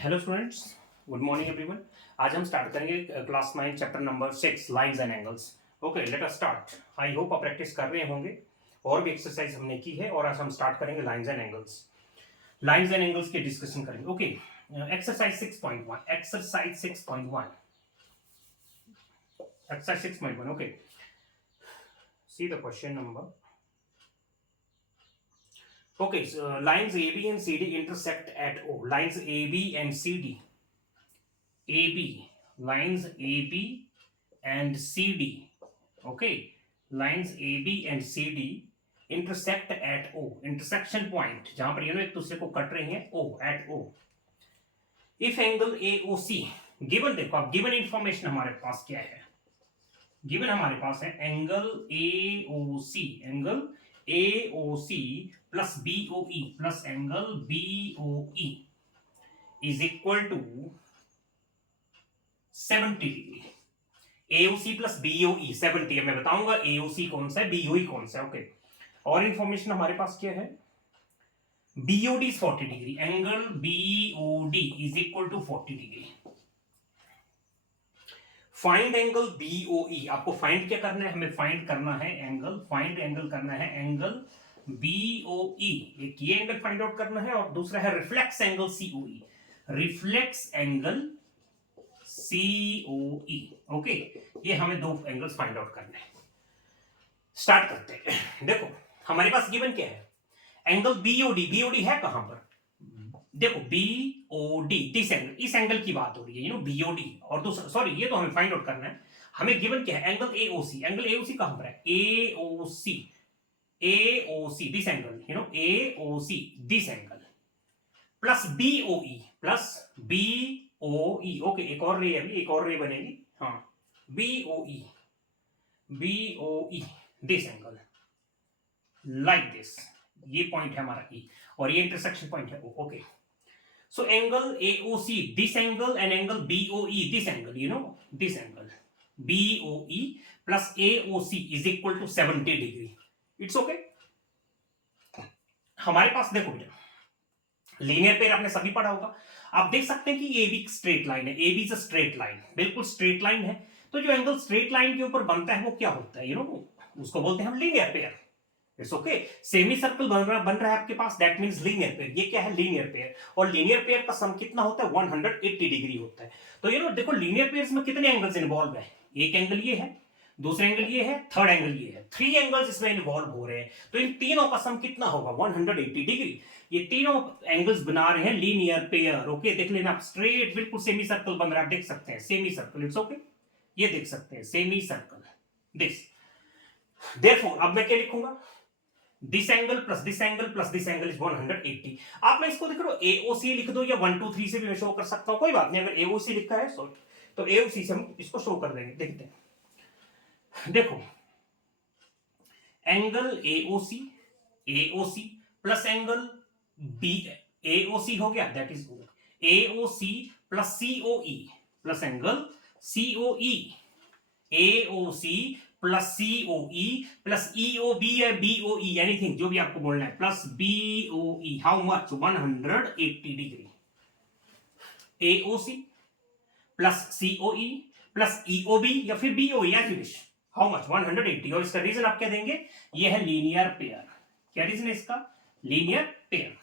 Hello students, good morning everyone. आज हम start करेंगे class 9 chapter number 6 lines and angles. Okay, let us start. I hope आप practice कर रहे होंगे और भी एक्सरसाइज हमने की है और आज हम स्टार्ट करेंगे lines and angles. Lines and angles की डिस्कशन करेंगे। Okay, exercise 6.1 exercise 6.1 exercise 6.1। Okay, see the question number. Okay, so lines AB and CD intersect at O. Lines AB and CD. AB. Lines AB and CD. Okay. Lines AB and CD intersect at O. Intersection point. जहां पर ये ना एक दूसरे को cut रहे हैं O at O. If angle AOC given, देखो अब given information हमारे पास क्या है? given हमारे पास है angle AOC, angle AOC plus BOE plus angle BOE is equal to 70 degree. AOC plus BOE 70 है। मैं बताऊंगा AOC कौन सा है, BOE कौन सा है। ओके, और इंफॉर्मेशन हमारे पास क्या है? BOD is 40 degree. Angle BOD is equal to 40 degree. Find angle BOE। आपको फाइंड क्या करना है? हमें फाइंड करना है एंगल, फाइंड एंगल करना है एंगल BOE। एक ये एंगल फाइंड आउट करना है और दूसरा है reflex angle COE। Reflex angle COE। Okay, ये हमें दो एंगल्स फाइंड आउट करने हैं। स्टार्ट करते हैं। देखो हमारे पास गिवन क्या है? Angle BOD। BOD है कहां पर? देखो BOD, दिस एंगल, इस एंगल की बात हो रही है, BOD। और दूसरा, सॉरी, ये तो हमें फाइंड आउट करना है। हमें गिवन क्या है? Angle AOC। एंगल AOC कहां पर है? AOC, AOC, this angle, AOC, this angle plus BOE, plus BOE। Okay, एक और रे, अभी एक और रे बनेगी। हाँ, BOE, BOE, this angle, like this. ये पॉइंट है हमारा E और ये इंटरसेक्शन पॉइंट है O। Okay, so angle AOC, this angle, and angle BOE, this angle, this angle BOE plus AOC is equal to 70 degree. It's okay. हमारे पास देखो बेटा, linear pair आपने सभी पढ़ा होगा। आप देख सकते हैं कि ये भी स्ट्रेट लाइन है। AB is a straight line, बिल्कुल स्ट्रेट लाइन है। तो जो एंगल स्ट्रेट लाइन के ऊपर बनता है वो क्या होता है? उसको बोलते हैं हम linear pair. It's okay. Semi circle बन रहा है आपके पास, दैट मींस लीनियर पेयर। ये क्या है? Linear pair. और लीनियर पेयर का सम कितना होता है? 180 डिग्री होता है। तो देखो लीनियर पेयर्स में कितने एंगल्स इन्वॉल्व है? एक एंगल ये है, दूसरा एंगल ये है, थर्ड एंगल ये है। 3 एंगल्स इसमें इन्वॉल्व हो रहे हैं। तो इन तीनों का सम कितना होगा? 180 डिग्री। ये तीनों एंगल्स बना रहे हैं लीनियर पेयर। ओके, देख लेना आप, स्ट्रेट बिल्कुल सेमी सर्कल बन रहा है। आप देख सकते हैं सेमी सर्कल। इट्स ओके, ये देख सकते हैं सेमी सर्कल दिस। देयरफॉर अब मैं क्या लिखूंगा? This angle plus this angle plus this angle is 180। आप मैं इसको देख लो AOC लिख दो या 1 2 3 से भी मैं शो कर सकता हूं, कोई बात नहीं। अगर AOC लिखा है तो AOC से हम इसको शो कर देंगे। देखते हैं, देखो angle AOC plus angle AOC हो गया, that is AOC plus COE plus angle COE। AOC plus COE plus EOB या BOE, एनीथिंग जो भी आपको बोलना है, plus BOE। How much? 180 degree. AOC plus COE plus EOB या फिर BOE, as you wish. How much? 180। और इसका रीजन आप क्या देंगे? ये है लीनियर पेयर। क्या रीजन है इसका? Linear pair.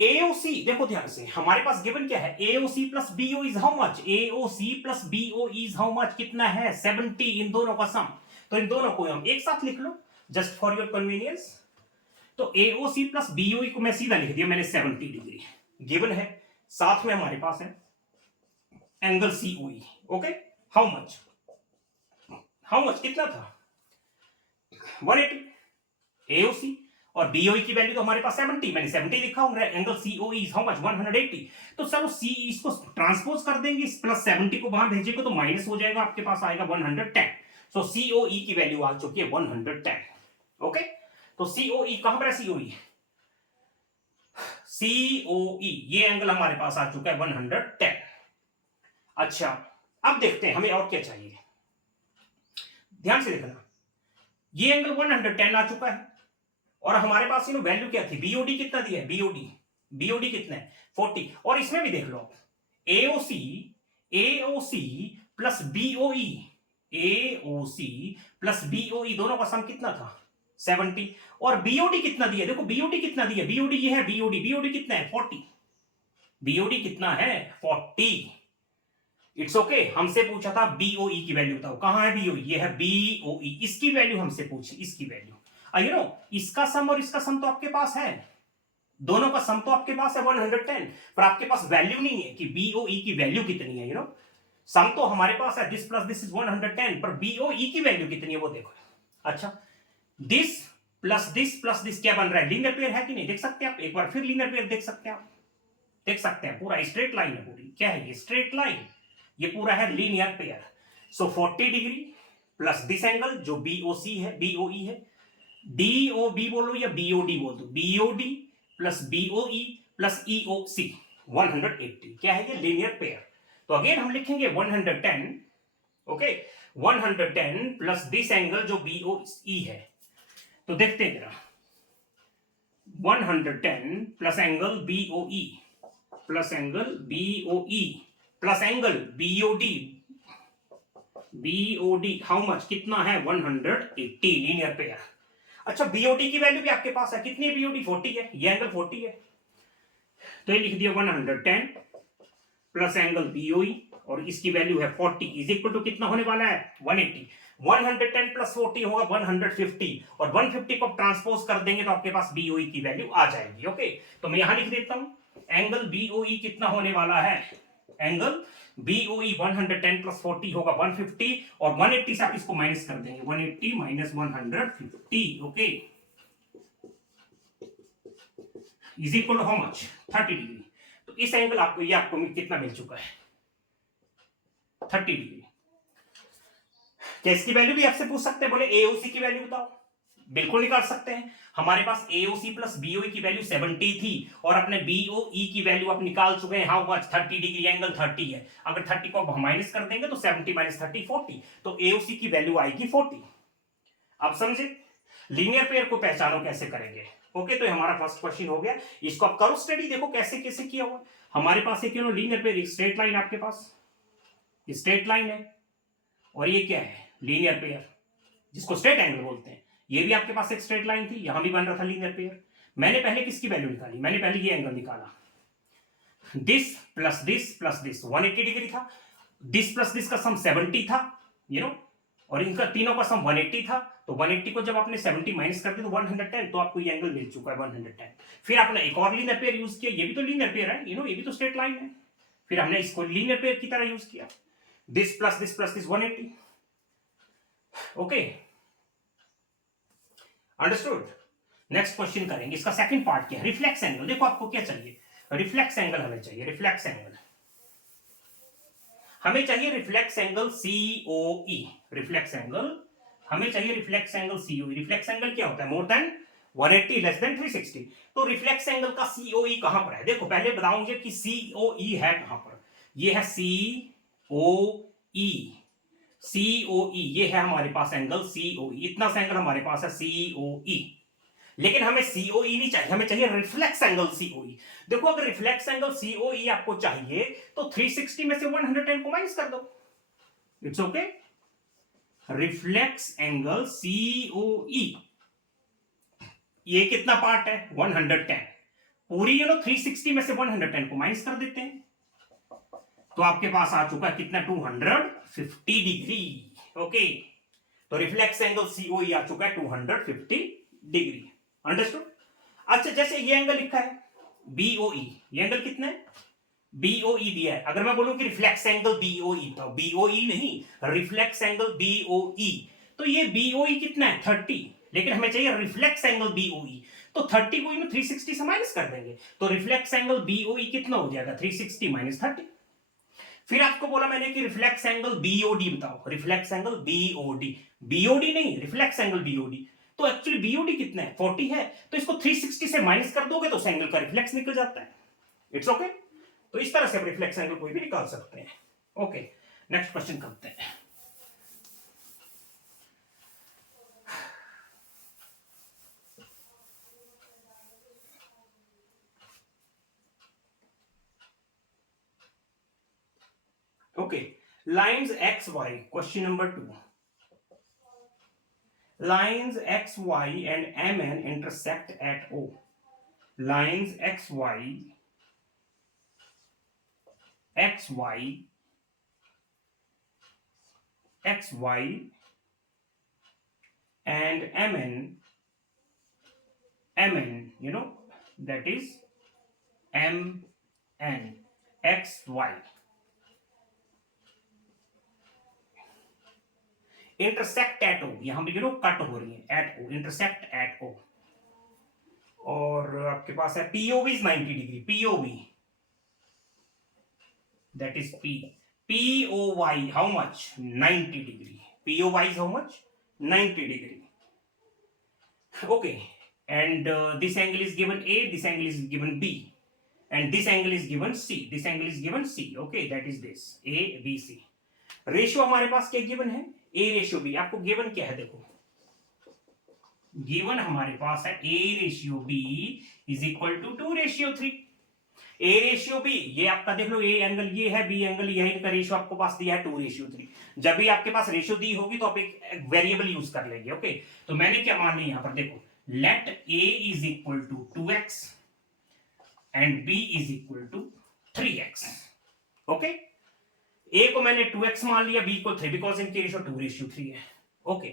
AOC देखो ध्यान से, हमारे पास गिवन क्या है? AOC plus BO is how much? AOC plus BO is how much? कितना है? 70। इन दोनों का सम। तो इन दोनों को हम एक साथ लिख लो जस्ट फॉर योर कन्वीनियंस। तो AOC प्लस BOE को मैं सीधा लिख दिया मैंने 70 डिग्री गिवन है। साथ में हमारे पास है angle COE। Okay, how much? How much कितना था? 180। AOC और BOE की वैल्यू तो हमारे पास 70, मैंने 70 लिखा हूं। Angle COE is how much? 180। तो चलो C इसको ट्रांसपोज कर देंगे, इस प्लस 70 को वहां भेजेंगे तो माइनस हो जाएगा, आपके पास आएगा 110। सो COE की वैल्यू आ चुकी है 110। ओके, तो COE कहां पर है? COE ये एंगल हमारे पास आ चुका है 110। अच्छा, अब देखते हैं हमें और क्या चाहिए। ध्यान से देखना, ये एंगल 110 आ चुका है और हमारे पास वैल्यू क्या थी? BOD कितना दिया है? BOD बीओडी कितना है 40। और इसमें भी देख लो AOC AOC plus BOE, AOC plus BOE दोनों का सम कितना था 70। और बीओडी कितना दिया, देखो बीओडी कितना दिया, बीओडी ये है बीओडी, बीओडी कितना है 40, बीओडी कितना है 40। इट्स ओके हमसे पूछा था बीओई की वैल्यू बताओ, कहां है बीओई, ये है बीओई, इसकी वैल्यू हमसे पूछी, इसकी वैल्यू यू नो इसका सम और इसका सम तो आपके पास है, दोनों का सम तो आपके पास है 110, पर आपके पास वैल्यू नहीं है कि बीओई की वैल्यू कितनी है, सम तो हमारे पास है दिस प्लस दिस इज 110, पर बीओई की वैल्यू कितनी है वो देखो। अच्छा दिस प्लस दिस क्या बन रहा है, लीनियर पेयर है कि नहीं, देख सकते हैं आप, एक बार फिर लीनियर पेयर देख सकते हैं आप, देख सकते हैं पूरा स्ट्रेट लाइन है, पूरी क्या है ये स्ट्रेट लाइन, ये पूरा है linear pair. So 40 degree plus this angle जो बीओसी है, बीओई है, डीओबी बोलो या बीओडी बोल दो, BOD plus BOE plus EOC 180, क्या है ये लीनियर पेयर। तो अगेन हम लिखेंगे 110, ओके 110 प्लस दिस एंगल जो बीओई है, तो देखते हैं जरा 110 plus angle BOE plus angle BOE plus angle BOD, BOD how much कितना है 180 लीनियर पेयर। अच्छा बीओडी की वैल्यू भी आपके पास है, कितनी है बीओडी 40 है, ये एंगल 40 है, तो ये लिख दिया 110 प्लस एंगल बीओई और इसकी वैल्यू है 40 इज इक्वल टू कितना होने वाला है 180। 110 प्लस 40 होगा 150 और 150 को ट्रांसपोज कर देंगे तो आपके पास बीओई की वैल्यू आ जाएगी। ओके तो मैं यहां लिख देता हूं एंगल बीओई कितना होने वाला है, एंगल बीओई 110 प्लस 40 होगा 150 और 180 से आप इसको माइनस कर देंगे 180 minus 150, okay is equal to how much 30 degree. तो इस एंगल आपको ये आपको कितना मिल चुका है 30 डिग्री। क्या इसकी वैल्यू भी आपसे पूछ सकते हैं, बोले एओसी की वैल्यू बताओ, बिल्कुल निकाल सकते हैं। हमारे पास एओसी प्लस बीओई की वैल्यू 70 थी और अपने बीओई की वैल्यू आप निकाल चुके हैं हाउ मच 30 डिग्री, एंगल 30 है, अगर 30 को हम माइनस कर देंगे तो 70 माइनस 30 40, तो एओसी की वैल्यू आएगी 40। अब समझे लीनियर पेयर को पहचानो कैसे करेंगे। ओके तो हमारा फर्स्ट क्वेश्चन हो गया, इसको आप करो स्टडी, देखो कैसे कैसे किया हुआ। हमारे पास एक लीनियर पेयर, स्ट्रेट लाइन आपके पास स्ट्रेट लाइन है और ये क्या है लीनियर पेयर जिसको स्ट्रेट एंगल बोलते हैं, ये भी आपके पास एक स्ट्रेट लाइन थी, यहां भी बन रहा था लीनियर पेयर। मैंने पहले किसकी वैल्यू निकाली, मैंने पहले ये एंगल निकाला, दिस प्लस दिस 180 डिग्री था, दिस प्लस दिस का सम 70 था और इनका तीनों का सम 180 था, तो 180 को जब आपने 70 माइनस कर दिया तो 110, तो आपको ये एंगल मिल चुका है 110। फिर आपने एक और लीनियर पेयर यूज किया, ये भी तो लीनियर पेयर है ये भी तो स्ट्रेट लाइन है, फिर हमने इसको लीनियर पेयर की तरह यूज किया, this plus this 180, okay understood. Next question करेंगे, इसका सेकंड पार्ट क्या है, रिफ्लेक्स एंगल। देखो आपको क्या चाहिए, रिफ्लेक्स एंगल हमें चाहिए, रिफ्लेक्स एंगल हमें चाहिए, reflex angle COE, reflex angle हमें चाहिए, reflex angle COE. Reflex angle क्या होता है, मोर देन 180 लेस देन 360। तो रिफ्लेक्स एंगल का सीओई कहां पर है, देखो पहले बताऊंगे कि सीओई है कहां पर, ये है सीओई, सीओई ये है हमारे पास एंगल सीओई, इतना सा एंगल हमारे पास है सीओई, लेकिन हमें सीओई नहीं चाहिए, हमें चाहिए रिफ्लेक्स एंगल सीओई। देखो अगर रिफ्लेक्स एंगल सीओई आपको चाहिए तो 360 में से 110 को माइनस कर दो, it's okay. Reflex angle COE ये कितना पार्ट है 110, पूरी 360 में से 110 को माइनस कर देते हैं तो आपके पास आ चुका है कितना 250 डिग्री, ओके। तो रिफ्लेक्स एंगल सीओई आ चुका है 250 डिग्री, अंडरस्टूड। अच्छा जैसे ये एंगल लिखा है बीओई, ये एंगल कितना है बीओई दिया है, अगर मैं बोलूं कि रिफ्लेक्स एंगल बीओई, तो बीओई नहीं रिफ्लेक्स एंगल बीओई, तो ये बीओई कितना है 30, लेकिन हमें चाहिए रिफ्लेक्स एंगल बीओई, तो 30 को 360 से माइनस कर देंगे तो रिफ्लेक्स एंगल बीओई कितना हो जाएगा 360 माइनस 30। फिर आपको बोला मैंने कि रिफ्लेक्स एंगल बीओडी बताओ, रिफ्लेक्स एंगल बीओडी, बीओडी नहीं रिफ्लेक्स एंगल बीओडी, तो एक्चुअली बीओडी कितना है 40 है, तो इसको 360 से माइनस कर दोगे तो उस एंगल का रिफ्लेक्स निकल जाता है, इट्स ओके। तो इस तरह से आप रिफ्लेक्स एंगल कोई भी निकाल सकते हैं, ओके। नेक्स्ट क्वेश्चन करते हैं, okay, lines x y, question number 2, lines xy and mn intersect at O. Lines xy and mn, you know, that is mn xy intersect at O, यहां पे cut हो रही है at O, intersect at O. और आपके पास है POV is 90 degree, POV that is POY how much 90 degree, POY is how much 90 degree. Okay, and this angle is given A, this angle is given B, and this angle is given C, this angle is given C. Okay, that is this A B C. Ratio हमारे पास क्या given है, A ratio B. आपको given क्या है, देखो given हमारे पास है A ratio B is equal to 2 ratio 3. A ratio B, ये आपका देख लो, ए एंगल ये है, बी एंगल ये है, इनका रेशियो आपको पास दिया है 2 रेशियो 3. जब भी आपके पास रेशियो दी होगी तो आप एक वेरिएबल यूज कर लेंगे. ओके, तो मैंने क्या मान लिया यहां पर, देखो let a is equal to 2x and b is equal to 3x. Okay, a को मैंने 2x मान लिया, बी को 3, बिकॉज इनकी रेशियो 2 रेशियो 3 है. ओके,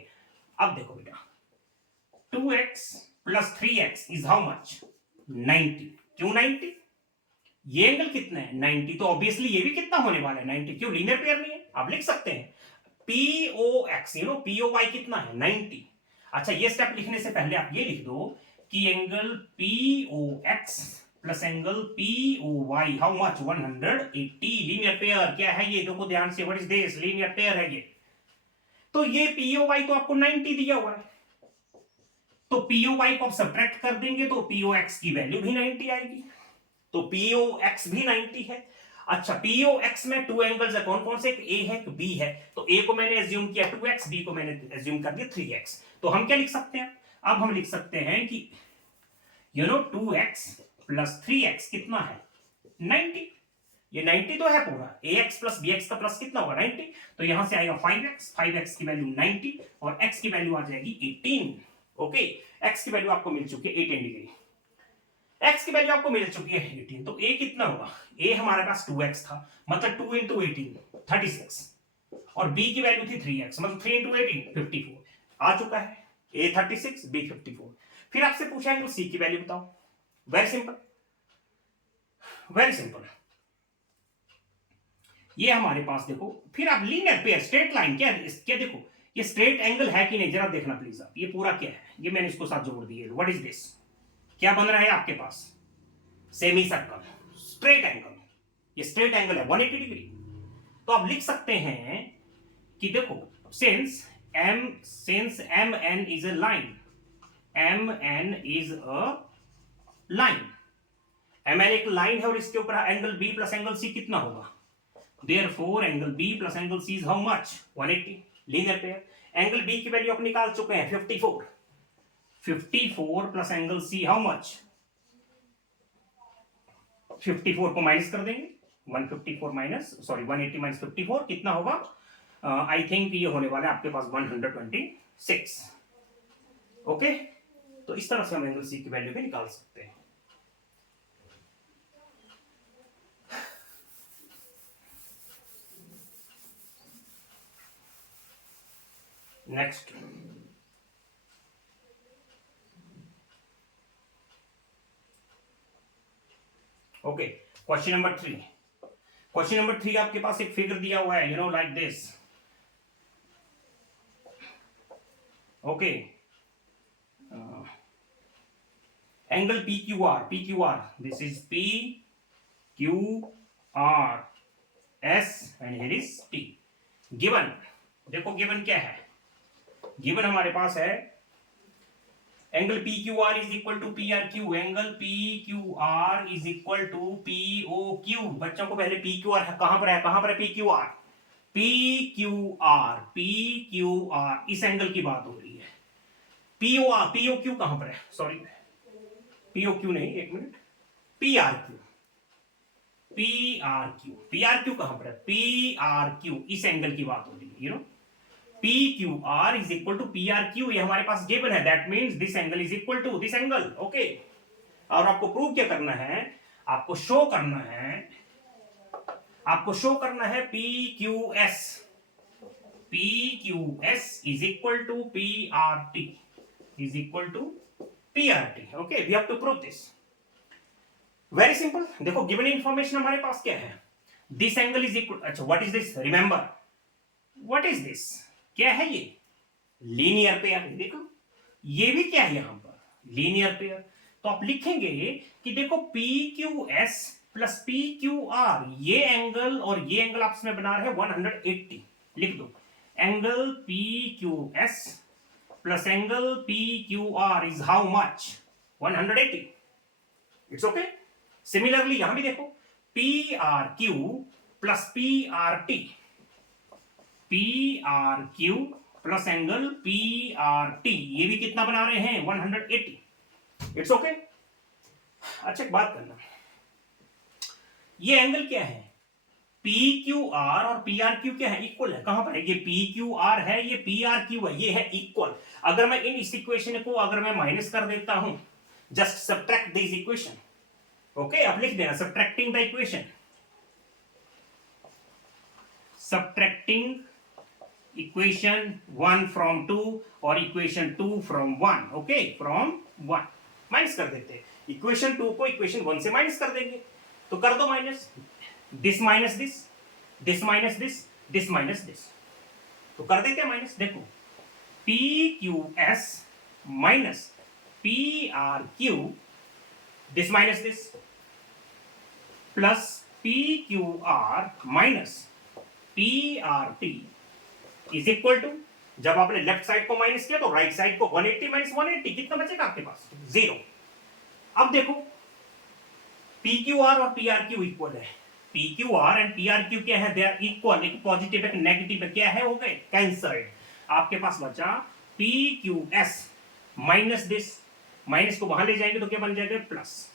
अब देखो बेटा 2x plus 3x is how much 90. क्यों 90? ये एंगल कितना है 90, तो ऑब्वियसली ये भी कितना होने वाला है 90. क्यों, लीनियर पेयर नहीं है. आप लिख सकते हैं POX, यू नो POY कितना है 90. अच्छा, ये स्टेप लिखने से पहले आप ये लिख दो कि angle POX plus angle POY how much 180. Linear pair क्या है ये, देखो ध्यान से, what is this, linear pair है ये. तो ये POY तो आपको 90 दिया हुआ है, तो POY को आप सब्ट्रैक्ट कर देंगे तो POX की वैल्यू भी 90 आएगी, तो POX भी 90 है. अच्छा, POX में 2 एंगल्स है, कौन कौन से, एक A है, एक B है. तो A को मैंने एज्यूम किया 2x, B को मैंने एज्यूम कर दिया 3x. तो हम क्या लिख सकते हैं, अब हम लिख सकते हैं कि 2x प्लस 3x कितना है 90. ये 90 तो है पूरा, ax प्लस bx का प्लस कितना होगा 90. तो यहां से आएगा 5x की वैल्यू 90 और x की वैल्यू आ जाएगी 18. ओके, x की वैल्यू आपको मिल चुकी है 18 डिग्री, x की वैल्यू आपको मिल चुकी है 18. तो a कितना होगा, a हमारे पास 2x था, मतलब 2 इंटू 18 36, और b की वैल्यू थी 3x, मतलब 3 इंटू 18 54. आ चुका है, a 36 b 54. फिर आपसे पूछा है c की वैल्यू बताओ. Very simple, very simple. ये हमारे पास देखो, फिर आप लीनियर पेयर स्ट्रेट लाइन क्या देखो, ये स्ट्रेट एंगल है कि नहीं जरा देखना प्लीज आप. ये पूरा क्या है, ये मैंने इसको साथ जोड़ दिए. व्हाट इज दिस, क्या बन रहा है आपके पास, सेमी सर्कल स्ट्रेट एंगल. ये स्ट्रेट एंगल है 180 डिग्री. तो आप लिख सकते हैं कि देखो, since MN is a line, MN is a line, MN एक लाइन है और इसके ऊपर angle B plus angle C कितना होगा. Therefore angle B plus angle C is how much 180. Linear pair. Angle B की वैल्यू आप निकाल चुके हैं 54. 54 plus angle C how much, 54 को माइनस कर देंगे, 154 माइनस, सॉरी 180 माइनस 54 कितना होगा, आई थिंक ये होने वाला है आपके पास 126. ओके, तो इस तरह से हम एंगल C की वैल्यू भी निकाल सकते हैं. Next, okay, question number 3. Question number 3 आपके पास एक फिगर दिया हुआ है, like this. Okay, angle PQR, this is PQR S and here is T. Given, देखो गिवन क्या है, गिवन हमारे पास है angle PQR is equal to PRQ, angle PQR is equal to POQ. बच्चों को पहले PQR कहां पर है, PQR, इस एंगल की बात हो रही है. POQ कहां पर है, सॉरी POQ नहीं, एक minute, PRQ. P R Q कहां पर है, पी आर क्यू, इस एंगल की बात हो रही है, you know, P Q R is equal to P R Q, ये हमारे पास गिवन है, that means this angle is equal to this angle, okay. और आपको प्रूव क्या करना है, आपको शो करना है, आपको शो करना है P Q S is equal to P R T, is equal to P R T, okay, we have to prove this. Very simple, देखो गिवन इंफॉर्मेशन हमारे पास क्या है, दिस एंगल इज इक्वल, अच्छा what is this, remember what is this, क्या है ये, linear pair, देखो ये भी क्या है यहां पर, लीनियर पेयर। तो आप लिखेंगे कि देखो P Q S plus P Q are, ये एंगल और ये एंगल आपस में बना रहे हैं 180, लिख दो, angle P Q S plus angle P Q R is how much, 180, it's okay. Similarly यहां भी देखो P R Q plus P R T, P R Q plus angle P R T, ये भी कितना बना रहे हैं 180, इट्स ओके। अच्छा एक बात करना, ये एंगल क्या है, पी क्यू आर और पी आर क्यू क्या है, इक्वल है, कहां पर है, ये पी क्यू आर है, ये पी आर क्यू है, ये है इक्वल। अगर मैं इस इक्वेशन को अगर मैं माइनस कर देता हूं, just subtract this equation, okay, आप लिख देना subtracting the equation, subtracting equation 1 from 2 और equation 2 from 1, okay, from 1 minus कर देते हैं, इक्वेशन 2 को इक्वेशन 1 से माइनस कर देंगे, तो कर दो minus, this minus this, this minus this, this minus this, तो कर देते हैं माइनस, देखो P Q S minus P R Q, this minus this, plus P Q R minus P R T is equal to, जब आपने left side को minus किया तो राइट साइड को 180 माइनस 180, कितना बचेगा आपके पास, 0। अब देखो पी क्यू आर और पी आर क्यू इक्वल है, P Q are and P R Q क्या है, दे आर इक्वल, एक पॉजिटिव एक नेगेटिव है, क्या है, हो गए कैंसल्ड, आपके पास बचा P Q S minus this, minus को वहां ले जाएंगे तो क्या बन जाएगा प्लस,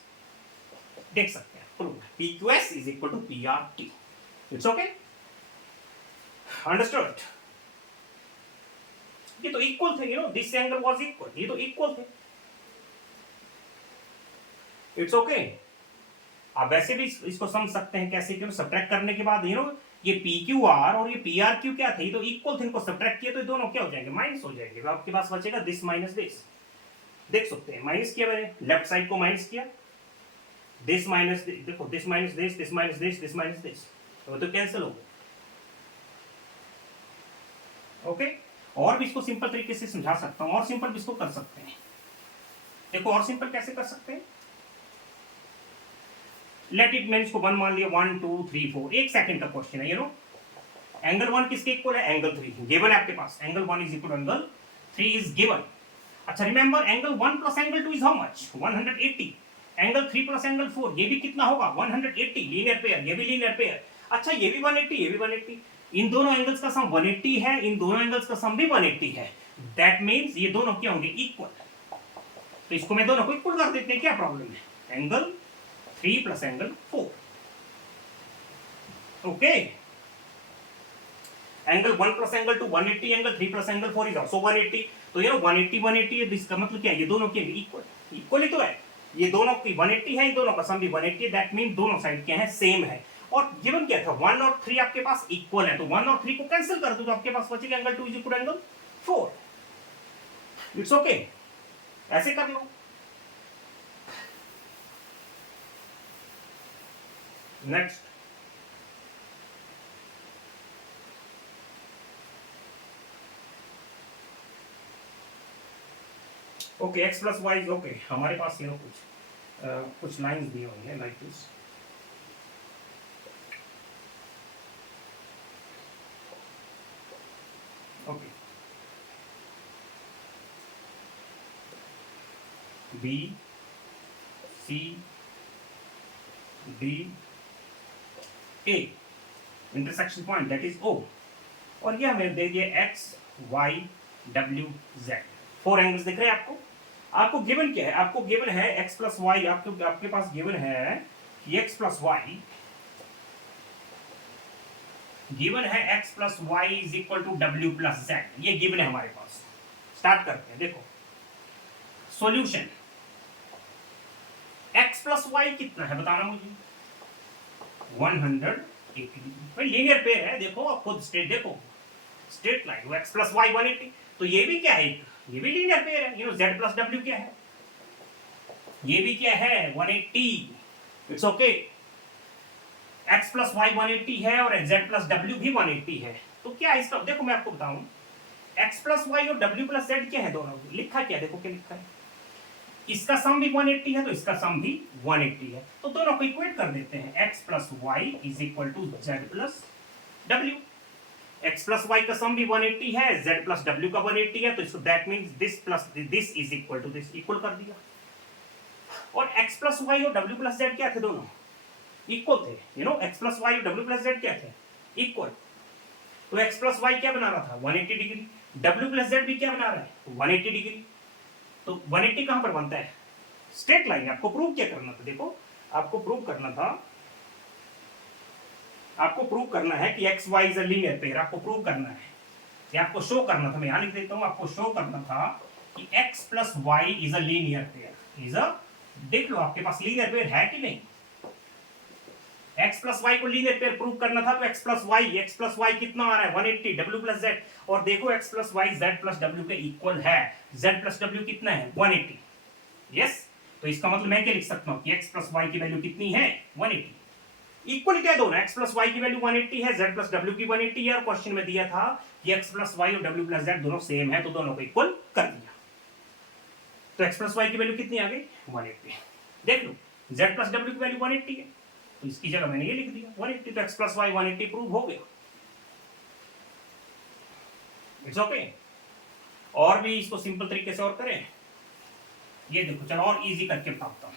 देख सकते हैं prove, P Q S is equal to P R T, it's okay, understood. ये तो इक्वल थे, you know, this angle was equal, ये तो इक्वल थे, इट्स ओके। आप वैसे भी इसको समझ सकते हैं कैसे, क्यों सब्ट्रैक्ट करने के बाद, यू नो, ये पी क्यू आर और ये पी आर क्यू क्या थे, ये तो इक्वल थे, इनको सब्ट्रैक्ट किया तो ये दोनों क्या हो जाएंगे, माइनस हो जाएंगे, तो आपके पास बचेगा दिस माइनस दिस, देख सकते हैं माइनस किया मैंने, लेफ्ट साइड को माइनस किया, दिस माइनस, देखो this minus this, this minus this, this minus this, तो कैंसिल हो गए, ओके। और भी इसको सिंपल तरीके से समझा सकता हूं, और सिंपल भी इसको कर सकते हैं, देखो और सिंपल कैसे कर सकते हैं, लेट इट, मैंने इसको 1 मान लिया, 1 2 3 4, एक सेकंड का क्वेश्चन है, यू नो, एंगल 1 किसके इक्वल है, एंगल 3 गिवन है आपके पास, angle 1 is equal to angle 3 is given. अच्छा remember angle 1 plus angle 2 is how much, 180, angle 3 plus angle 4 ये भी कितना होगा 180, लीनियर पेयर, ये भी लीनियर पेयर, अच्छा ये भी 180, ये भी 180, इन दोनों एंगल्स का सम 180 है, इन दोनों एंगल्स का सम भी 180 है, दैट मींस ये दोनों क्या होंगे, इक्वल, तो इसको मैं दोनों को इक्वल कर देते हैं, क्या प्रॉब्लम है, angle 3 plus angle 4, okay, angle 1 plus angle 2 180, angle 3 plus angle 4 is also 180, तो ये 180 180 है, इसका मतलब क्या है, ये दोनों क्या है, इक्वल, इक्वल ही तो है, ये दोनों की 180 है, इन दोनों का सम भी 180 है, दैट मीन दोनों साइड क्या है, सेम है, और गिवन क्या था 1 और 3 आपके पास इक्वल है, तो 1 और 3 को कैंसिल कर दो तो आपके पास बचेगा angle 2 is equal to angle 4, it's okay, ऐसे कर लो। Next, okay, X plus Y, okay, हमारे पास ये कुछ लाइंस दी हुई है like this, okay, B C D A intersection point that is O, और ये हमें दे दिए X Y W Z, 4 angles दिख रहे हैं आपको, आपको गिवन क्या है, आपको गिवन है x प्लस वाई, आपके पास गिवन है कि x प्लस वाई गिवन है x plus y is equal to डब्ल्यू प्लस जेड, ये गिवन है हमारे पास। स्टार्ट करते हैं। देखो सॉल्यूशन, x प्लस वाई कितना है बताना मुझे, 180 भाई लीनियर पेयर है। देखो आप खुद स्ट्रेट देखो, स्ट्रेट लाइन, वो x प्लस वाई 180, तो ये भी क्या है, ये भी लीनियर पेयर है। z प्लस डब्ल्यू क्या है, ये भी क्या है 180, it's okay. x plus y 180 है और z प्लस डब्ल्यू भी 180 है। तो क्या इसका, देखो मैं आपको बताऊं, x प्लस वाई और w प्लस z क्या है, दोनों लिखा क्या, देखो क्या लिखा है, इसका सम भी 180 है तो इसका सम भी 180 है, तो दोनों को इक्वेट कर देते हैं। x plus y is equal to z plus डब्ल्यू। x प्लस वाई का सम भी 180 है, z प्लस डब्ल्यू का 180 है, तो that means this plus this is equal to this, equal कर दिया। और x प्लस वाई और w प्लस z क्या थे, दोनों इक्वल थे। You know x plus y और w प्लस z क्या थे, इक्वल। तो x प्लस वाई क्या बना रहा था 180 डिग्री, w प्लस z भी क्या बना रहा है 180 डिग्री। तो 180 कहां पर बनता है, स्ट्रेट लाइन। आपको प्रूव क्या करना था, देखो आपको प्रूव करना था, आपको प्रूव करना है कि x Y is a linear pair, आपको प्रूव करना है, ये आपको शो करना था। मैं यहां लिख देता हूं, आपको शो करना था कि x plus y is a linear pair, is a, देख लो आपके पास लीनियर पेयर है कि नहीं। x प्लस वाई को लीनियर पेयर प्रूव करना था, तो x प्लस वाई कितना आ रहा है 180, w प्लस z, और देखो x plus y z plus w के इक्वल है, z प्लस w कितना है 180, यस। तो इसका मतलब मैं क्या लिख सकता हूं कि x प्लस वाई की वैल्यू कितनी है 180। इक्वल क्या दोनों, x प्लस वाई की वैल्यू 180 है, z प्लस w की 180 है, और क्वेश्चन में दिया था कि x प्लस वाई और w प्लस z दोनों सेम है, तो दोनों को इक्वल कर दिया। तो x प्लस वाई की वैल्यू कितनी आ गई 180, देख लो z प्लस w की वैल्यू 180 है, तो इसकी जगह मैंने ये लिख दिया 180, तो x प्लस वाई 180 प्रूव हो गया, इट्स ओके। और भी इसको सिंपल तरीके से और करें, ये देखो चलो और इजी करके बताता हूं।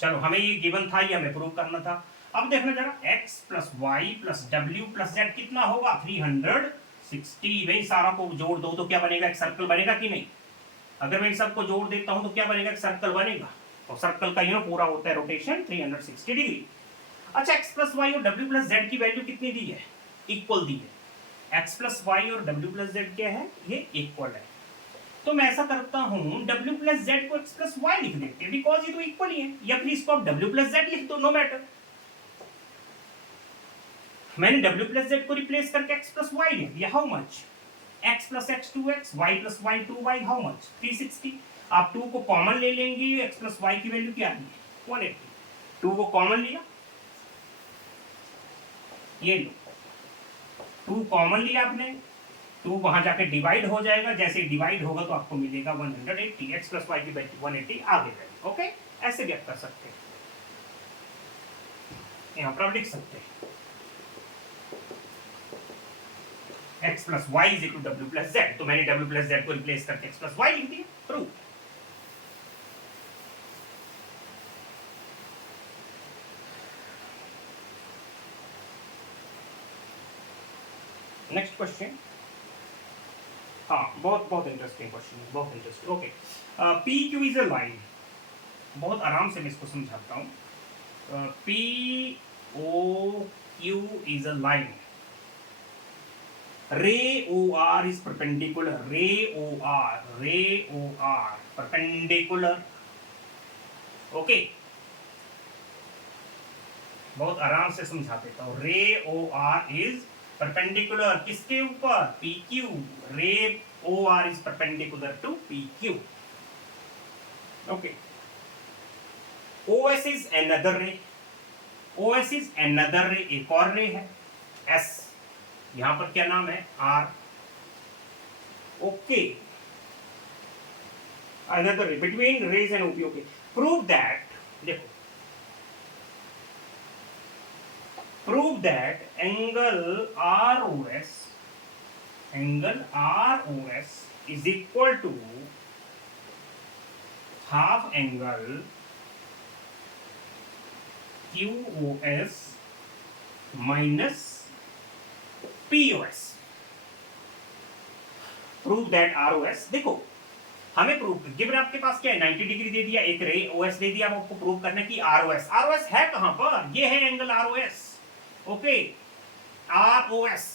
चलो हमें ये गिवन था, ये हमें प्रूव करना था। अब देखना जरा, x प्लस वाई प्लस डब्ल्यू प्लस जेड कितना होगा 360। भाई सारा को जोड़ दो तो क्या बनेगा, एक सर्कल बनेगा कि नहीं। अगर मैं इन सबको जोड़ देता हूं तो क्या बनेगा, एक सर्कल बनेगा, और सर्कल का पूरा होता है रोटेशन 360 डिग्री। अच्छा x प्लस वाई और w प्लस जेड की वैल्यू कितनी दी है, इक्वल दी है। x प्लस वाई और w प्लस जेड क्या है, ये इक्वल है। तो मैं ऐसा करता हूं w प्लस जेड को x प्लस वाई लिख देते हैं, बिकॉज ये तो इक्वल ही है, या फिर इसको आप w प्लस जेड लिख दो, नो मैटर। मैंने w प्लस जेड को रिप्लेस करके x प्लस वाई लिख दिया, how much, x plus x 2x, y plus y 2y, how much 360। आप 2 को कॉमन ले लेंगे, x प्लस y की वैल्यू क्या है 180, 2 को कॉमन लिया, ये लो 2 कॉमन लिया आपने, 2 वहां जाके डिवाइड हो जाएगा, जैसे डिवाइड होगा तो आपको मिलेगा 180, x प्लस वाई की वैल्यू 180 आगे जाएगी, ओके। ऐसे भी आप कर सकते हैं, यहां पर आप लिख सकते हैं x plus y is equal to डब्ल्यू प्लस जेड, तो मैंने w प्लस जेड को रिप्लेस करके x प्लस वाई लिख दिया, प्रूव। नेक्स्ट क्वेश्चन, हाँ बहुत बहुत इंटरेस्टिंग क्वेश्चन है, बहुत interesting, okay. P Q is a line, बहुत आराम से मैं इसको समझाता हूँ। P O Q is a line, ray O R is perpendicular, रे ओ आर परपेंडिकुलर, ओके। बहुत आराम से समझा देता हूँ, रे ओ आर इज परपेंडिकुलर किसके ऊपर, P Q, ray O R is perpendicular to P Q, okay. OS is another ray, OS is another ray, एक और रे है S, यहां पर क्या नाम है R, okay. Another ray between rays and OP, okay. Prove that, देखो prove that angle ROS is equal to half angle QOS minus POS। Prove that ROS, देखो हमें प्रूव गिवन आपके पास क्या है 90 डिग्री दे दिया, एक रे OS दे दिया, आपको प्रूव करना कि ROS है कहां पर, ये है angle ROS, okay. R O S,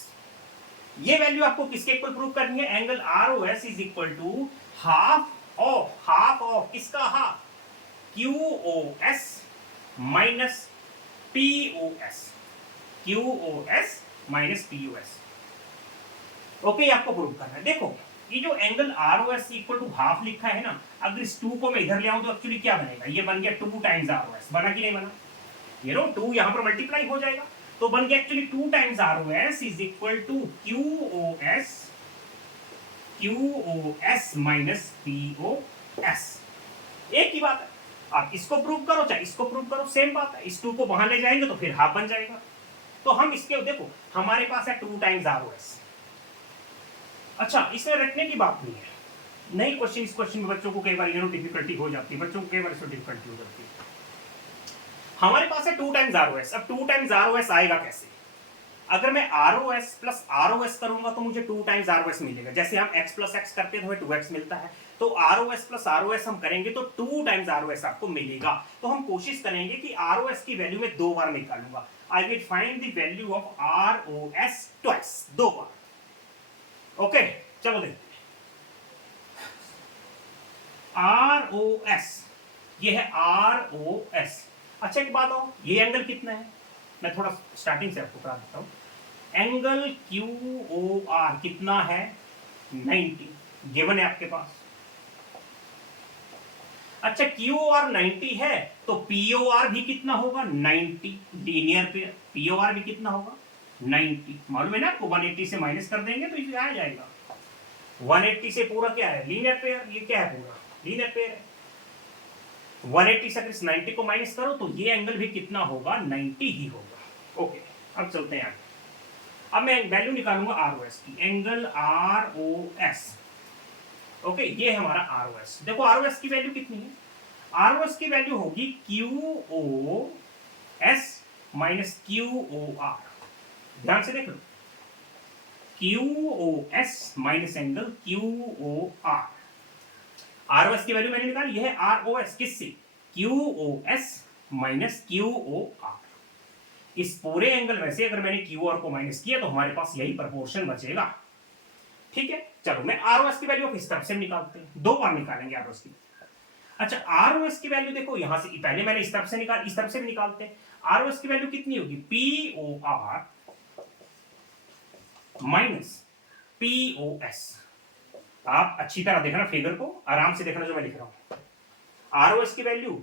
ये वैल्यू आपको किसके इक्वल प्रूव करनी है? Angle R O S is equal to half of किसका? Half Q O S minus P O S, Q O S minus P O S. Okay, आपको prove करना है। देखो ये जो angle R O S equal to half लिखा है ना, अगर इस 2 को मैं इधर ले आऊं तो एक्चुअली क्या बनेगा? ये बन गया 2 टाइम्स आर ओ एस, बना कि नहीं बना? ये नो 2 यहां पर मल्टीप्लाई हो जाएगा, तो बन गया actually 2 times R O S is equal to Q O S minus P O S. एक ही बात है, आप इसको प्रूव करो चाहे इसको प्रूव करो, सेम बात है। इस 2 को वहां ले जाएंगे तो फिर हाफ बन जाएगा। तो हम इसके देखो हमारे पास है 2 टाइम्स आर ओ एस। अच्छा, इसमें रटने की बात नहीं है, नहीं क्वेश्चन, इस क्वेश्चन में बच्चों को कई बार डिफिकल्टी हो जाती है, बच्चों को कई बार इसमें डिफिकल्टी हो जाती है। हमारे पास है 2 टाइम्स आर ओ एस। अब 2 टाइम्स आर ओ एस आएगा कैसे? अगर मैं R O S plus R O S करूंगा तो मुझे 2 टाइम्स आर ओ एस मिलेगा। जैसे हम x प्लस एक्स करते हैं तो हमें 2x मिलता है, तो R O S plus R O S हम करेंगे तो 2 टाइम्स आर ओ एस आपको मिलेगा। तो हम कोशिश करेंगे कि आर ओ एस की वैल्यू में 2 बार निकालूंगा। I will find the value of R O S twice, 2 बार। ओके, चलो देखते हैं। आर ओ एस, ये है आर ओ एस। अच्छा एक बात हो, ये एंगल कितना है? मैं थोड़ा स्टार्टिंग से आपको बता देता हूं। एंगल क्यू ओ आर कितना है? 90 गिवन है आपके पास। अच्छा क्यू ओ आर 90 है तो पी ओ आर भी कितना होगा? 90। Linear pair P O R भी कितना होगा? 90। मालूम है ना आपको, 180 से माइनस कर देंगे तो ये आ जाएगा। 180 से पूरा क्या है? Linear pair. ये क्या है? पूरा लीनियर पेयर है। 180 से अगर इस 90 को माइनस करो तो ये एंगल भी कितना होगा? 90 ही होगा। ओके, अब चलते हैं आगे। अब मैं वैल्यू निकालूंगा आर ओ एस की, angle R O S. Okay, ये है हमारा आर ओ एस। देखो आर ओ एस की वैल्यू कितनी है? आर ओ एस की वैल्यू होगी Q O S minus Q O R. ध्यान से देख लो, Q O S minus angle Q O R. R O S की वैल्यू मैंने निकाली, यह है आर ओ एस किससे? Q O S minus Q O R. इस पूरे एंगल में से अगर मैंने क्यू आर को माइनस किया तो हमारे पास यही प्रपोर्शन बचेगा। ठीक है, चलो मैं आर ओ एस की वैल्यू इस तरफ से निकालते हैं, 2 बार निकालेंगे आर ओ एस की। अच्छा आर ओ एस की वैल्यू देखो यहां से, पहले मैंने इस तरफ से निकाल, इस तरफ से भी निकालते हैं। आर ओ एस की वैल्यू कितनी होगी? P O R minus P O S. आप अच्छी तरह देखना, फिगर को आराम से देखना जो मैं लिख रहा हूं। आर ओ एस की value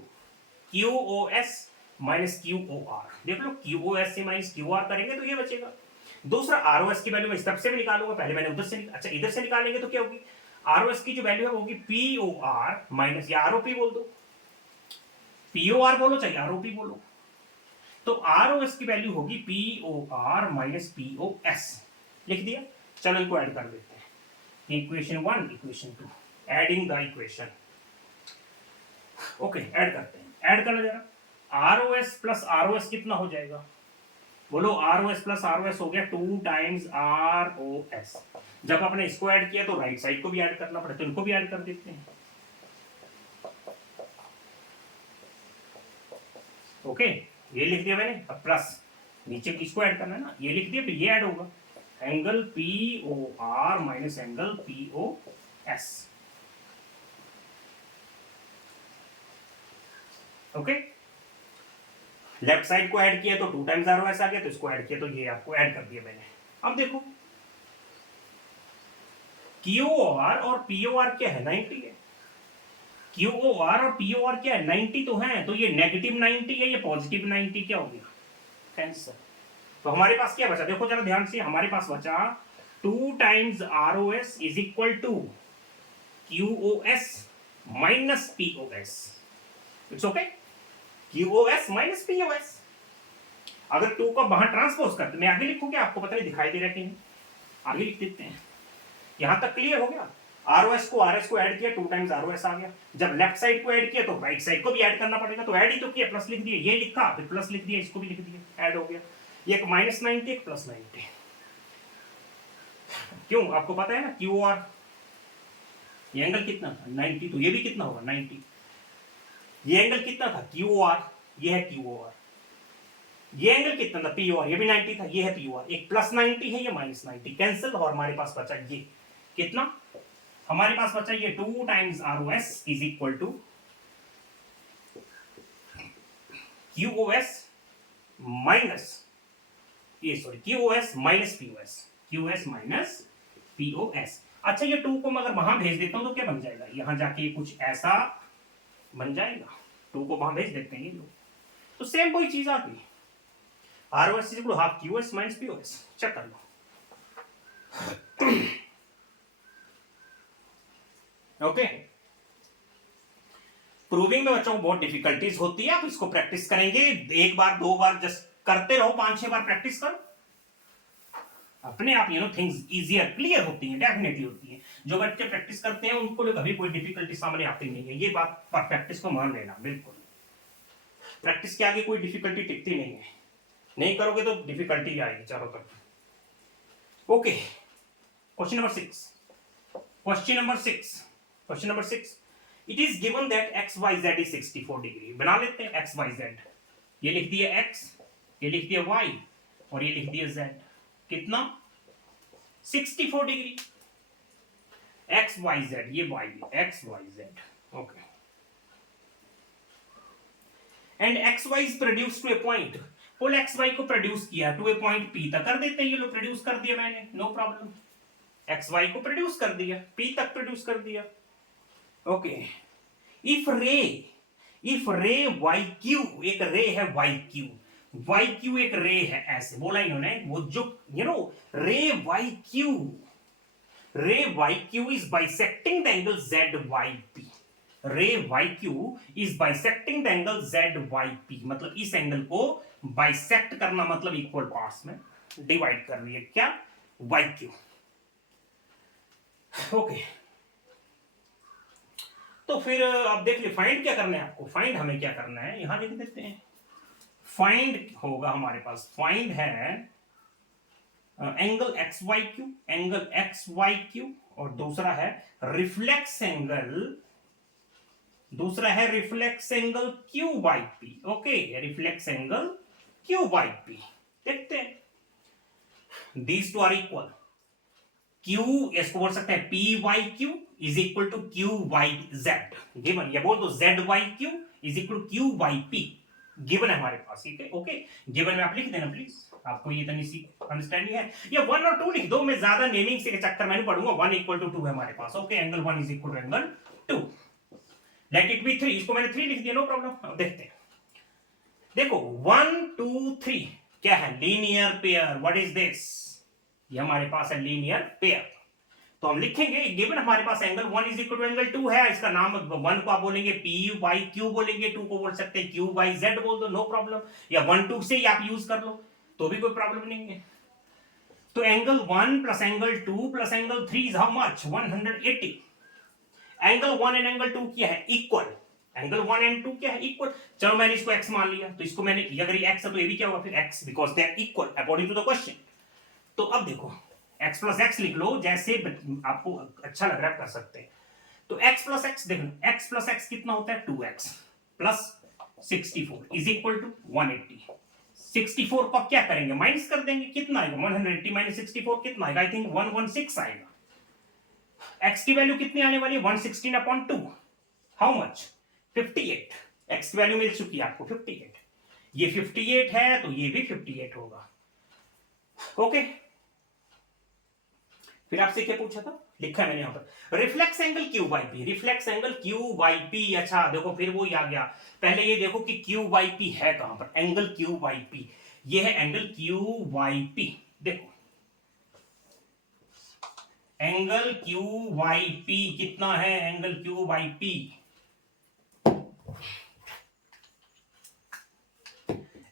Q O S minus Q O R. देख लो क्यू ओ एस से माइनस क्यू आर करेंगे तो ये बचेगा। दूसरा आर ओ एस की वैल्यू मैं इस तरफ से भी निकालूंगा, पहले मैंने उधर से अच्छा इधर से निकालेंगे तो क्या होगी? आर ओ एस की जो वैल्यू है वो होगी पी ओ आर माइनस, या आर ओ पी बोल दो, पी ओ आर बोलो चाहे आर ओ पी बोलो। तो आर ओ एस की वैल्यू होगी P O R minus P O S. लिख दिया। चलो इनको ऐड कर देते हैं, equation 1 equation 2, adding the equation. Okay, add करते हैं, ऐड करना जरा। R O S plus R O S कितना हो जाएगा? बोलो R O S plus R O S हो गया 2 टाइम्स आर ओ एस। जब आपने इसको ऐड किया तो राइट साइड को भी ऐड करना पड़े, तो इनको भी ऐड कर देते हैं। ओके, ये लिख दिया मैंने। अब प्लस नीचे इसको ऐड करना है ना, ये लिख दिया तो ये ऐड होगा, angle P O R minus angle P O S. Okay, left side को ऐड किया तो 2 टाइम्स आर ओ एस आ गया, तो इसको ऐड किया तो ये आपको ऐड कर दिया मैंने। अब देखो क्यू ओ आर और पी ओ आर क्या है? 90 है। क्यू ओ आर और पी ओ आर क्या है? 90 तो है, तो ये नेगेटिव 90 है, ये पॉजिटिव 90, क्या हो गया? कैंसर। तो हमारे पास क्या बचा? देखो जरा ध्यान से, हमारे पास बचा 2 times R O S is equal to Q O S minus P O S. It's okay, Q O S minus P O S. अगर 2 को बाहर ट्रांसपोज करते, मैं आगे लिखूंगा, आपको पता नहीं दिखाई दे रहा है कि नहीं, आगे लिख देते हैं। यहां तक क्लियर हो गया? आर ओ एस को आर एस को ऐड किया, 2 टाइम्स आर ओ एस आ गया। जब लेफ्ट साइड को ऐड किया तो राइट साइड को भी ऐड करना पड़ेगा, तो ऐड ही तो किया, प्लस लिख दिया, ये लिखा फिर प्लस लिख दिया, इसको भी लिख दिया, ऐड हो गया। ये एक माइनस 90 एक प्लस 90। क्यों? आपको पता है ना क्यू आर, ये एंगल कितना था? 90, तो ये भी कितना होगा? 90। ये एंगल कितना था? क्यू आर, ये है क्यू आर ये एंगल कितना था पी और ये भी 90 था, ये है पी और एक प्लस 90 है, ये माइनस 90 कैंसिल, और हमारे पास बचा ये कितना, हमारे पास बचा ये 2 times R O S is equal to Q O S minus ये sorry Q O S minus P O S, Q S minus P O S. अच्छा ये 2 को मैं अगर वहां भेज देता हूं तो क्या बन जाएगा, यहां जाके कुछ ऐसा बन जाएगा, 2 को वहां भेज देते हैं ये लोग, तो सेम कोई चीज आ गई, R O S is equal to half Q S minus P O S. Check कर लो। ओके, प्रूविंग में बच्चों को बहुत डिफिकल्टीज होती है, आप इसको प्रैक्टिस करेंगे, एक बार दो बार जस्ट करते रहो, 5-6 बार प्रैक्टिस करो, अपने आप थिंग्स इजियर क्लियर होती हैं, डेफिनेटली होती हैं। जो बच्चे प्रैक्टिस करते हैं उनको कभी कोई डिफिकल्टी सामने आती नहीं है, ये बात पर प्रैक्टिस को मान लेना, बिल्कुल प्रैक्टिस के आगे कोई डिफिकल्टी टिकती नहीं है, नहीं करोगे तो डिफिकल्टी आएगी चारों तरफ। Okay, question number 6, question number 6, it is given that X Y Z is 64 degree. बना लेते हैं एक्स वाई जेड, ये लिख दिया एक्स, ये लिख दिया वाई, और ये लिख दिया जेड, कितना 64 डिग्री, एक्स वाई जेड, ये Y X Y Z. Okay, and X Y is produce to a point, pull X Y को प्रोड्यूस किया टू ए पॉइंट पी तक, कर देते हैं, ये लो प्रोड्यूस कर दिया मैंने, नो प्रॉब्लम, एक्स वाई को प्रोड्यूस कर दिया, पी तक प्रोड्यूस कर दिया। ओके, इफ रे वाई क्यू, एक रे है वाई क्यू एक रे है, ऐसे बोला इन्होंने, वो जो ray Y Q is bisecting the angle Z Y P, ray Y Q is bisecting the angle Z Y P, मतलब इस एंगल को बाइसेक्ट करना मतलब इक्वल पार्ट्स में डिवाइड कर रही है, क्या वाई क्यू। ओके, तो फिर अब देख लिए फाइंड क्या करना है आपको, फाइंड हमें क्या करना है, यहां लिख देते हैं, फाइंड होगा हमारे पास, फाइंड है angle X Y Q, angle X Y Q, और दूसरा है reflex angle Q Y P. Okay, reflex angle Q Y P, देखते हैं, these two are equal, Q इसको बोल सकते हैं P Y Q is equal to Q Y Z, given, या बोल दो Z Y Q is equal to Q Y P, given है हमारे पास, ठीक है। ओके, गिवन में आप लिख देना प्लीज, आपको ये तनी सी अंडरस्टैंडिंग है, या 1 और 2 लिख दो, मैं ज्यादा नेमिंग से के चक्कर में नहीं पढ़ूंगा, 1 इक्वल टू 2 है हमारे पास। Okay, angle 1 is equal to angle 2, let it be 3, इसको मैंने 3 लिख दिया, नो प्रॉब्लम। अब देखते हैं, देखो 1 2 3 क्या है, linear pair, what is this, ये हमारे पास है लीनियर पेयर, तो हम लिखेंगे गिवन हमारे पास angle 1 is equal to angle 2 है, इसका नाम 1 को आप बोलेंगे पी वाई क्यू बोलेंगे, 2 को बोल सकते हैं क्यू वाई जेड बोल दो, नो प्रॉब्लम, या 1 2 से ही आप यूज कर लो तो भी कोई प्रॉब्लम नहीं है। तो angle 1 plus angle 2 plus angle 3 is how much, 180। Angle 1 and angle 2 क्या है, इक्वल, एंगल 1 एंड 2 क्या है, इक्वल। चलो मैंने इसको x मान लिया, तो इसको मैंने, अगर ये x है तो ये भी क्या होगा फिर x, because they are equal according to the question. तो अब देखो x प्लस एक्स लिख लो, जैसे आपको अच्छा लग रहा है कर सकते हैं। तो x प्लस एक्स देखो, x प्लस एक्स कितना होता है 2x plus 64 is equal to 180। 64 को क्या करेंगे, माइनस कर देंगे, कितना आएगा 180 माइनस 64 कितना आएगा, आई थिंक 116 आएगा। x की वैल्यू कितनी आने वाली है 116/2, हाउ मच 58, x की वैल्यू मिल चुकी है आपको 58, ये 58 है तो ये भी 58 होगा। ओके, फिर आपसे क्या पूछा था, लिखा है मैंने यहां पर, reflex angle Q Y P, reflex angle Q Y P. अच्छा देखो फिर वो आ गया, पहले ये देखो कि क्यू वाई पी है कहां पर, एंगल क्यू वाई पी, ये है एंगल क्यू वाई पी, देखो एंगल क्यू वाई पी कितना है, angle Q Y P,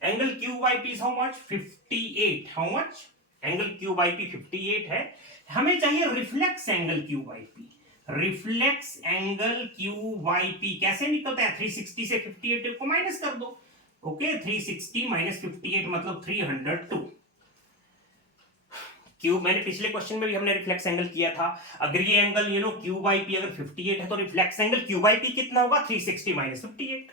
angle Q Y P how much 58, how much, angle Q Y P 58 है। हमें चाहिए reflex angle Q Y P, reflex angle Q Y P कैसे निकलता है, 360 से 58 को माइनस कर दो। ओके, 360 माइनस 58 मतलब 302। क्यू, मैंने पिछले क्वेश्चन में भी हमने रिफ्लेक्स एंगल किया था, अगर ये एंगल क्यू वाई पी अगर 58 है तो reflex angle Q Y P कितना होगा 360 माइनस 58।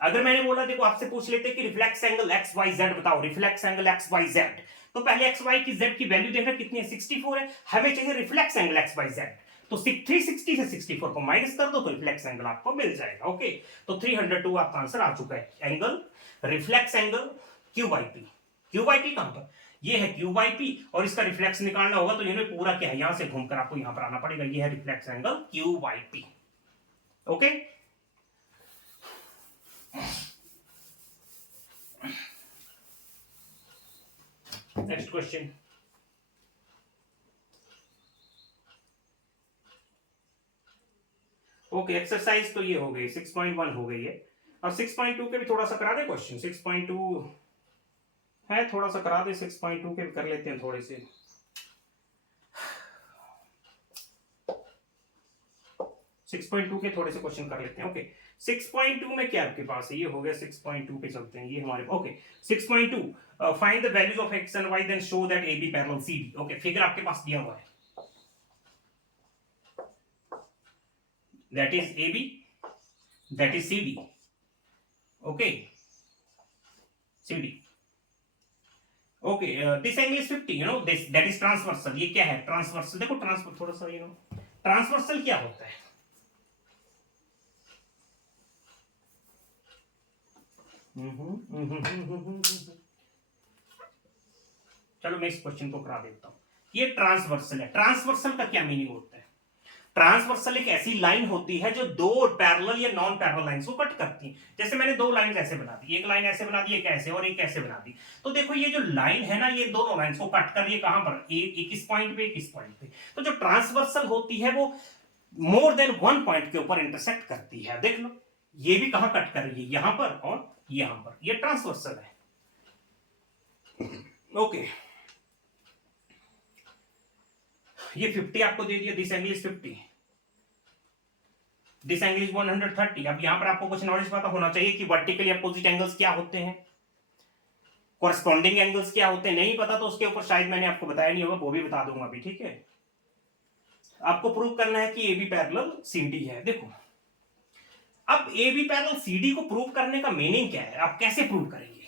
अगर मैंने बोला देखो आपसे पूछ लेते कि reflex angle X Y Z बताओ, reflex angle X Y Z, तो पहले एक्स वाई की जेड की वैल्यू देखना कितनी है, 64 है। हमें चाहिए reflex angle X Y Z, तो 360 से 64 को माइनस कर दो तो रिफ्लेक्स एंगल आपको मिल जाएगा। ओके, तो 302 आपका आंसर आ चुका है। Angle reflex angle Q by P, Q by P कहां पर, ये है क्यू बाई पी, और इसका रिफ्लेक्स निकालना होगा तो ये पूरा क्या है, यहां से घूमकर आपको यहां पर आना पड़ेगा, ये है reflex angle Q by P. Okay, next question. Okay, exercise तो ये हो गई 6.1 हो गई है। अब 6.2 के भी थोड़ा सा करा दे क्वेश्चन, 6.2 है, थोड़ा सा करा दे, 6.2 के भी कर लेते हैं थोड़े से। 6.2 के थोड़े से क्वेश्चन कर लेते हैं। ओके, 6.2 में क्या आपके पास है, ये हो गया 6.2 पे चलते हैं, ये हमारे okay 6.2 find the values of X and Y then show that A B parallel C D. Okay, figure आपके पास दिया हुआ है, that is AB, that is CD, okay, CD, okay, this angle is 50, you know, this that is transversal, ये क्या है transversal, देखो transfer थोड़ा सा यू नो ट्रांसवर्सल क्या होता है, चलो मैं इस क्वेश्चन को करा देता हूं। ये ट्रांसवर्सल है, ट्रांसवर्सल का क्या मीनिंग होता है, ट्रांसवर्सल एक ऐसी लाइन होती है जो दो पैरेलल या नॉन पैरेलल लाइंस को कट करती है। जैसे मैंने दो लाइंस ऐसे बना दी, एक लाइन ऐसे बना दी, एक ऐसे और एक ऐसे बना दी, तो देखो ये जो लाइन है ना, ये दोनों लाइंस को कट कर रही है, कहां पर, एक इस पॉइंट पे, एक इस पॉइंट पे। तो जो ट्रांसवर्सल होती है वो मोर देन वन पॉइंट के ऊपर इंटरसेक्ट करती है। देख लो ये भी कहां कट कर रही है, यहां पर और यहां पर, ये ट्रांसवर्सल है। ओके, ये 50 आपको दे दिया, this angle is 50, this angle is 130। अब यहां पर आपको कुछ नॉलेज पता होना चाहिए कि वर्टिकली अपोजिट एंगल्स क्या होते हैं, कॉरेस्पॉन्डिंग एंगल्स क्या होते हैं। नहीं पता तो उसके ऊपर शायद मैंने आपको बताया नहीं होगा, वो भी बता दूंगा अभी, ठीक है। आपको प्रूव करना है कि A B parallel C D है। देखो अब A B parallel C D को प्रूव करने का मीनिंग क्या है, आप कैसे प्रूव करेंगे,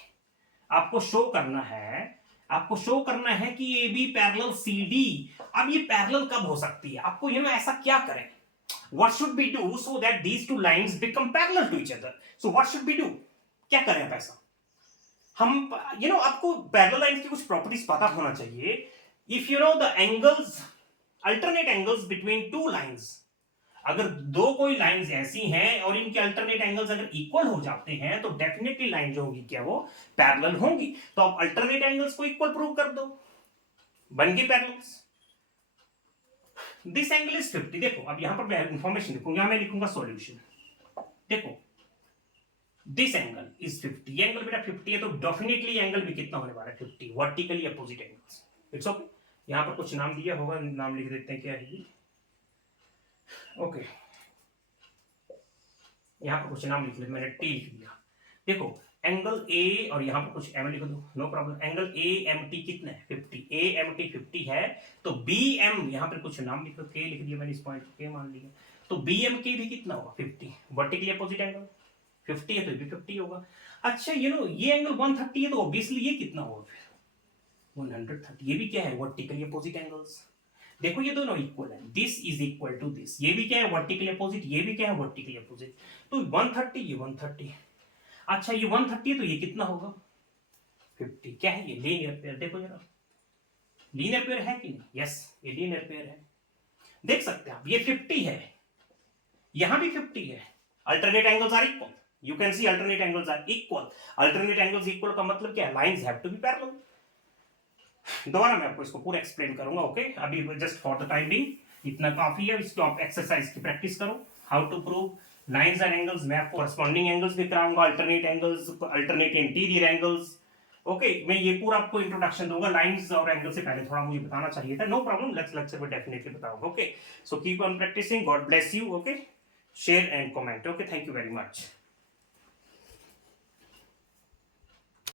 आपको शो करना है, आपको शो करना है कि A B parallel C D. अब ये पैरेलल कब हो सकती है, आपको ये ना ऐसा क्या करें, what should we do so that these two lines become parallel to each other, so what should we do, क्या करें आप ऐसा, हम आपको पैरेलल लाइंस की कुछ प्रॉपर्टीज पता होना चाहिए। If you know the angles, alternate angles between two lines, अगर दो कोई लाइंस ऐसी हैं और इनके अल्टरनेट एंगल्स अगर इक्वल हो जाते हैं तो डेफिनेटली लाइन जो होगी क्या वो पैरेलल होंगी। तो आप अल्टरनेट एंगल्स को इक्वल प्रूव कर दो, बन गई पैरेलल्स। दिस एंगल इज 50, देखो अब यहां पर मैं इंफॉर्मेशन लिखूंगा, मैं लिखूंगा सॉल्यूशन। देखो दिस एंगल इज 50, ये एंगल मेरा 50 है, तो डेफिनेटली एंगल भी कितना होने वाला है 50, vertically opposite angles. It's okay, यहां पर कुछ नाम दिया होगा, नाम लिख देते हैं, क्या है ये, ओके यहां पर कुछ नाम लिख लिया मैंने, टी लिख दिया। देखो एंगल ए और यहां पर कुछ एम लिख दो, no problem. Angle A M T कितना है 50, ए एम टी 50 है, तो बी एम यहां पर कुछ नाम लिख दो, के लिख दिया मैंने, इस पॉइंट को के मान लिया, तो बी एम के भी कितना होगा 50, वर्टिकली अपोजिट एंगल 50 है तो ये भी 50 होगा। अच्छा ये एंगल 130 है तो ऑब्वियसली ये कितना होगा फिर 130, ये भी क्या है वर्टिकली अपोजिट एंगल्स। देखो ये दोनों इक्वल है, this is equal to this, ये भी क्या है वर्टिकली अपोजिट, ये भी क्या है वर्टिकली अपोजिट, तो 130 ये 130। अच्छा ये 130 तो ये कितना होगा 50, क्या है ये लीनियर पेयर, देखो जरा लीनियर पेयर है कि नहीं, यस ये लीनियर पेयर है, देख सकते हैं आप, ये 50 है, यहां भी 50 है, alternate angles are equal, you can see alternate angles are equal. Alternate angles equal का मतलब क्या है, lines have to be parallel. दोबारा मैं आपको इसको पूरा एक्सप्लेन करूंगा, ओके अभी just for the time being इतना काफी है, इसको आप एक्सरसाइज की प्रैक्टिस करो, how to prove lines and angles. मैं आपको कॉरेस्पॉन्डिंग एंगल्स भी कराऊंगा, alternate angles, alternate interior angles, okay मैं ये पूरा आपको इंट्रोडक्शन दूंगा। लाइंस और एंगल से पहले थोड़ा मुझे बताना चाहिए था, नो प्रॉब्लम, नेक्स्ट लेक्चर में डेफिनेटली बताऊंगा, okay so keep on practising, God bless you, okay share and comment, okay thank you very much.